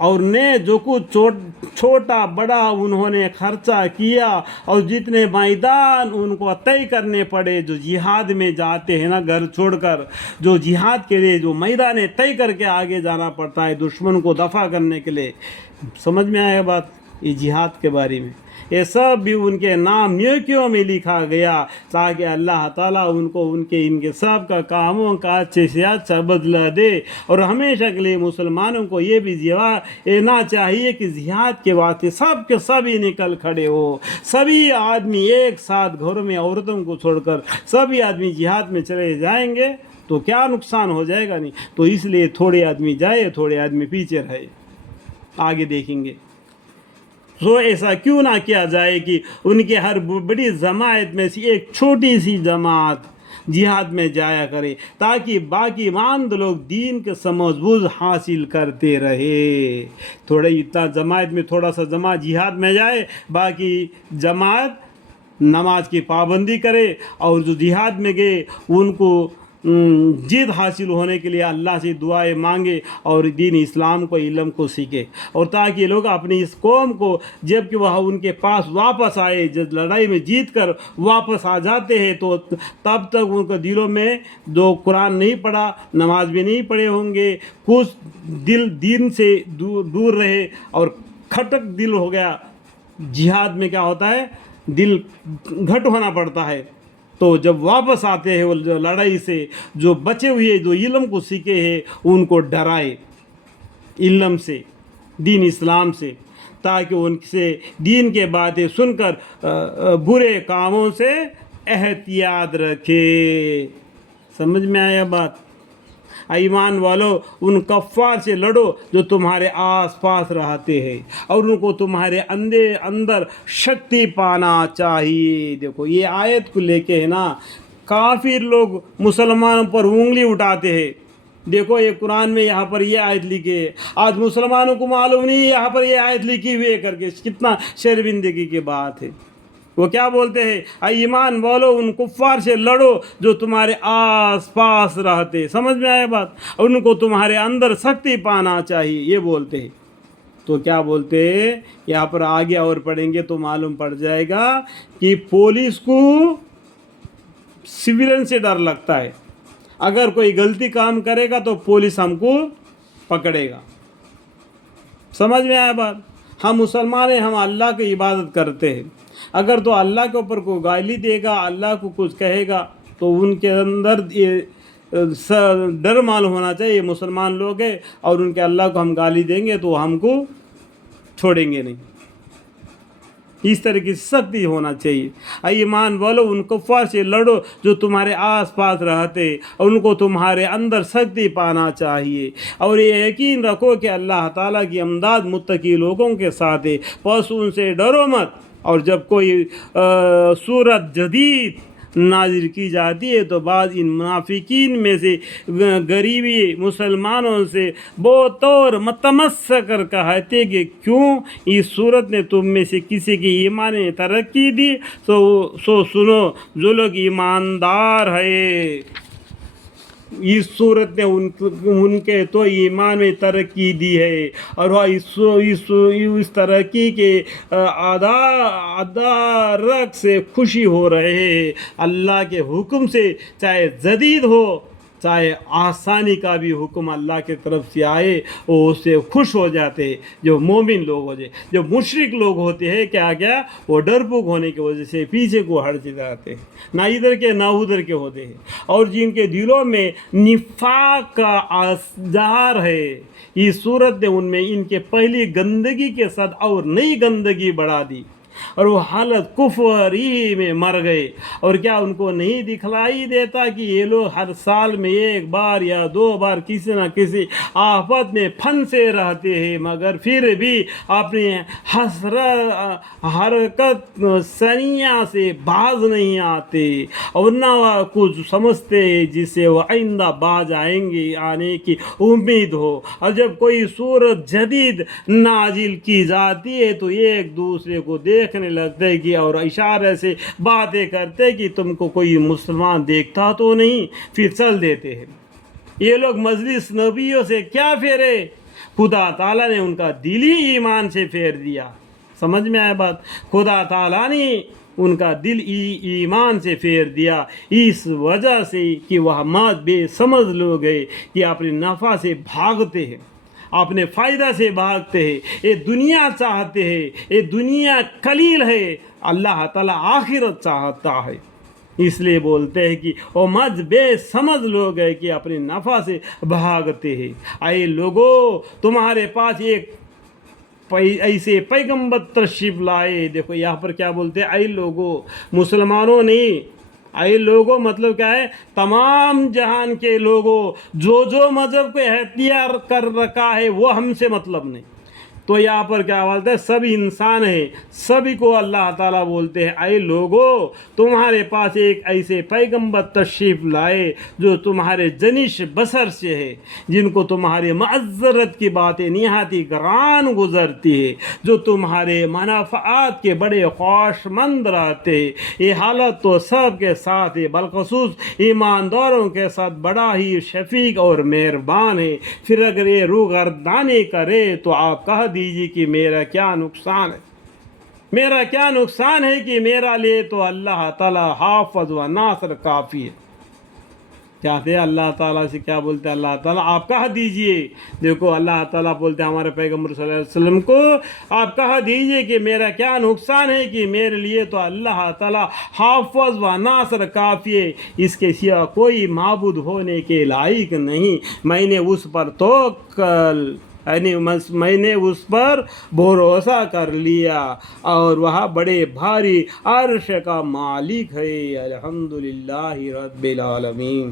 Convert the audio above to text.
اور نے جو کچھ چھوٹا بڑا انہوں نے خرچہ کیا اور جتنے میدان ان کو طے کرنے پڑے، جو جہاد میں جاتے ہیں نا گھر چھوڑ کر، جو جہاد کے لیے جو میدان طے کر کے آگے جانا پڑتا ہے دشمن کو دفع کرنے کے لیے، سمجھ میں آیا بات؟ یہ جہاد کے بارے میں یہ سب بھی ان کے نام نیکیوں میں لکھا گیا تاکہ اللہ تعالیٰ ان کو ان کے سب کا کاموں کا اچھے سے اچھا بدلہ دے۔ اور ہمیشہ کے لیے مسلمانوں کو یہ بھی دینا چاہیے کہ جہاد کے واسطے سب کے سبھی نکل کھڑے ہو، سبھی آدمی ایک ساتھ گھروں میں عورتوں کو چھوڑ کر سبھی آدمی جہاد میں چلے جائیں گے تو کیا نقصان ہو جائے گا؟ نہیں تو اس لیے تھوڑے آدمی جائے تھوڑے آدمی پیچھے رہے، آگے دیکھیں گے۔ تو ایسا کیوں نہ کیا جائے کہ ان کے ہر بڑی جماعت میں سے ایک چھوٹی سی جماعت جہاد میں جایا کرے تاکہ باقی ماند لوگ دین کے سمجھ بوجھ حاصل کرتے رہے۔ تھوڑے اتنا جماعت میں تھوڑا سا جماعت جہاد میں جائے، باقی جماعت نماز کی پابندی کرے، اور جو جہاد میں گئے ان کو جیت حاصل ہونے کے لیے اللہ سے دعائیں مانگے اور دین اسلام کو علم کو سیکھے، اور تاکہ لوگ اپنی اس قوم کو جب کہ وہ ان کے پاس واپس آئے، جب لڑائی میں جیت کر واپس آ جاتے ہیں تو تب تک ان کے دلوں میں جو قرآن نہیں پڑھا، نماز بھی نہیں پڑھے ہوں گے، کچھ دل دین سے دور رہے اور کھٹک دل ہو گیا۔ جہاد میں کیا ہوتا ہے؟ دل گھٹ ہونا پڑتا ہے۔ تو جب واپس آتے ہیں وہ لڑائی سے، جو بچے ہوئے جو علم کو سیکھے ہیں ان کو ڈرائے علم سے، دین اسلام سے، تاکہ ان سے دین کے باتیں سن کر برے کاموں سے احتیاط رکھے۔ سمجھ میں آیا بات؟ ایمان والو ان کفار سے لڑو جو تمہارے آس پاس رہتے ہیں، اور ان کو تمہارے اندر شکتی پانا چاہیے۔ دیکھو یہ آیت کو لے کے ہے نا کافر لوگ مسلمانوں پر انگلی اٹھاتے ہیں۔ دیکھو یہ قرآن میں یہاں پر یہ آیت لکھی ہے، آج مسلمانوں کو معلوم نہیں یہاں پر یہ آیت لکھی ہوئی ہے کر کے، کتنا شرمندگی کی بات ہے۔ وہ کیا بولتے ہیں؟ اے ایمان والو ان کفار سے لڑو جو تمہارے آس پاس رہتے۔ سمجھ میں آیا بات؟ ان کو تمہارے اندر سختی پانا چاہیے، یہ بولتے ہیں۔ تو کیا بولتے ہیں یہاں پر آگے اور پڑھیں گے تو معلوم پڑ جائے گا کہ پولیس کو سویلین سے ڈر لگتا ہے، اگر کوئی غلطی کام کرے گا تو پولیس ہم کو پکڑے گا۔ سمجھ میں آیا بات؟ ہم مسلمان ہیں، ہم اللہ کی عبادت کرتے ہیں، اگر تو اللہ کے اوپر کوئی گالی دے گا، اللہ کو کچھ کہے گا تو ان کے اندر یہ ڈر معلوم ہونا چاہیے یہ مسلمان لوگ ہیں، اور ان کے اللہ کو ہم گالی دیں گے تو ہم کو چھوڑیں گے نہیں۔ اس طرح کی سختی ہونا چاہیے۔ اے ایمان والو ان کفار سے لڑو جو تمہارے آس پاس رہتے، اور ان کو تمہارے اندر سختی پانا چاہیے، اور یہ یقین رکھو کہ اللہ تعالیٰ کی امداد متقی لوگوں کے ساتھ ہے، بس ان سے ڈرو مت۔ اور جب کوئی صورت جدید نازل کی جاتی ہے تو بعض ان منافقین میں سے غریبی مسلمانوں سے بہت اور متمسک کر کہتے کہ کیوں اس صورت نے تم میں سے کسی کی ایمان میں ترقی دی، سو سنو جو لوگ ایماندار ہے، اس صورت نے ان کے تو ایمان میں ترقی دی ہے، اور وہ اس ترقی کے ادارک سے خوشی ہو رہے ہیں۔ اللہ کے حکم سے چاہے جدید ہو چاہے آسانی کا بھی حکم اللہ کے طرف سے آئے وہ اس سے خوش ہو جاتے ہیں۔ جو مومن لوگ ہوتے ہیں، جو مشرک لوگ ہوتے ہیں کیا وہ ڈرپوک ہونے کی وجہ سے پیچھے کو ہٹ جاتے ہیں، نہ ادھر کے نہ ادھر کے ہوتے ہیں، اور جن کے دلوں میں نفاق کا اظہار ہے اس صورت نے ان میں ان کے پہلی گندگی کے ساتھ اور نئی گندگی بڑھا دی، اور وہ حالت کفر ہی میں مر گئے۔ اور کیا ان کو نہیں دکھلائی دیتا کہ یہ لوگ ہر سال میں ایک بار یا دو بار کسی نہ کسی آفت میں پھنسے رہتے ہیں، مگر پھر بھی اپنی حرکت سنیہ سے باز نہیں آتے، اور نہ وہ کچھ سمجھتے ہیں جس سے وہ آئندہ باز آئیں گے آنے کی امید ہو۔ اور جب کوئی صورت جدید نازل کی جاتی ہے تو ایک دوسرے کو دیکھنے لگتے کہ اور اشارے سے باتیں کرتے کہ تم کو کوئی مسلمان دیکھتا تو نہیں، پھر چل دیتے ہیں۔ یہ لوگ مجلس نبیوں سے کیا پھیرے، خدا تعالیٰ نے ان کا دل ہی ایمان سے پھیر دیا. سمجھ میں آیا بات؟ خدا تعالیٰ نے ان کا دل ایمان سے پھیر دیا اس وجہ سے کہ وہ بے سمجھ لوگ ہیں کہ اپنے نفع سے بھاگتے ہیں، اپنے فائدہ سے بھاگتے ہیں، یہ دنیا چاہتے ہیں، یہ دنیا قلیل ہے، اللہ تعالیٰ آخرت چاہتا ہے. اس لیے بولتے ہیں کہ وہ بے سمجھ لوگ ہیں کہ اپنے نفع سے بھاگتے ہیں. اے لوگوں، تمہارے پاس ایک ایسے پیغمبر تشریف لائے. دیکھو یہاں پر کیا بولتے ہیں، اے لوگوں، مسلمانوں نہیں، اے لوگوں مطلب کیا ہے، تمام جہان کے لوگوں، جو مذہب کو اختیار کر رکھا ہے وہ ہم سے مطلب نہیں. تو یہاں پر کیا بولتے ہیں، سبھی انسان ہیں، سبھی کو اللہ تعالیٰ بولتے ہیں اے لوگوں، تمہارے پاس ایک ایسے پیغمبر تشریف لائے جو تمہارے جنش بسر سے ہے، جن کو تمہارے معذرت کی باتیں نہایتی گران گزرتی ہے، جو تمہارے منافعات کے بڑے خواہش مند رہتے ہیں. یہ حالت تو سب کے ساتھ ہے، بالخصوص ایمانداروں کے ساتھ بڑا ہی شفیق اور مہربان ہے. پھر اگر یہ روگردانی کرے تو آپ کہہ دیجیے کہ میرا کیا نقصان ہے، میرا کیا نقصان ہے کہ میرا لیے تو اللہ تعالیٰ حافظ و ناصر کافی ہے. چاہتے ہیں اللہ تعالیٰ سے کیا بولتے ہیں، اللہ تعالیٰ آپ کہہ دیجئے. دیکھو اللہ تعالیٰ بولتے ہیں ہمارے پیغمبر صلی اللہ علیہ وسلم کو، آپ کہہ دیجئے کہ میرا کیا نقصان ہے کہ میرے لیے تو اللہ تعالیٰ حافظ و ناصر کافی ہے، اس کے سوا کوئی معبود ہونے کے لائق نہیں. میں نے اس پر توکل، یعنی میں نے اس پر بھروسہ کر لیا، اور وہ بڑے بھاری عرش کا مالک ہے. الحمدللہ رب العالمین.